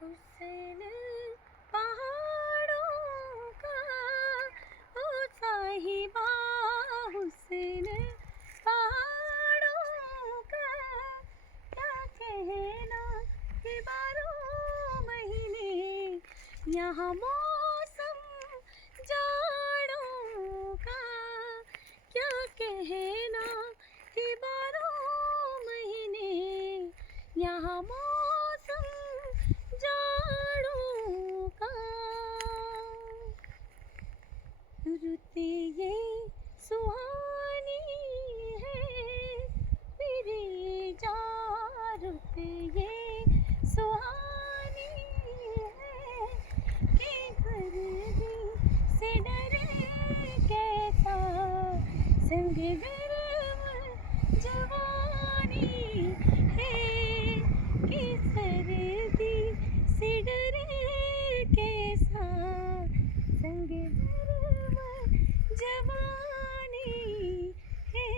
हुस्न पहाड़ों का ओ साहिबा, हुस्न पहाड़ों का क्या कहना कि बारह महीने यहाँ मौसम जाड़ों का, क्या कहना कि बारह महीने यहाँ मौसम जाड़ों का। रुत ये सुहानी है मेरी जान, रुत ये सुहानी है कि गर्मी से डरे कैसा संग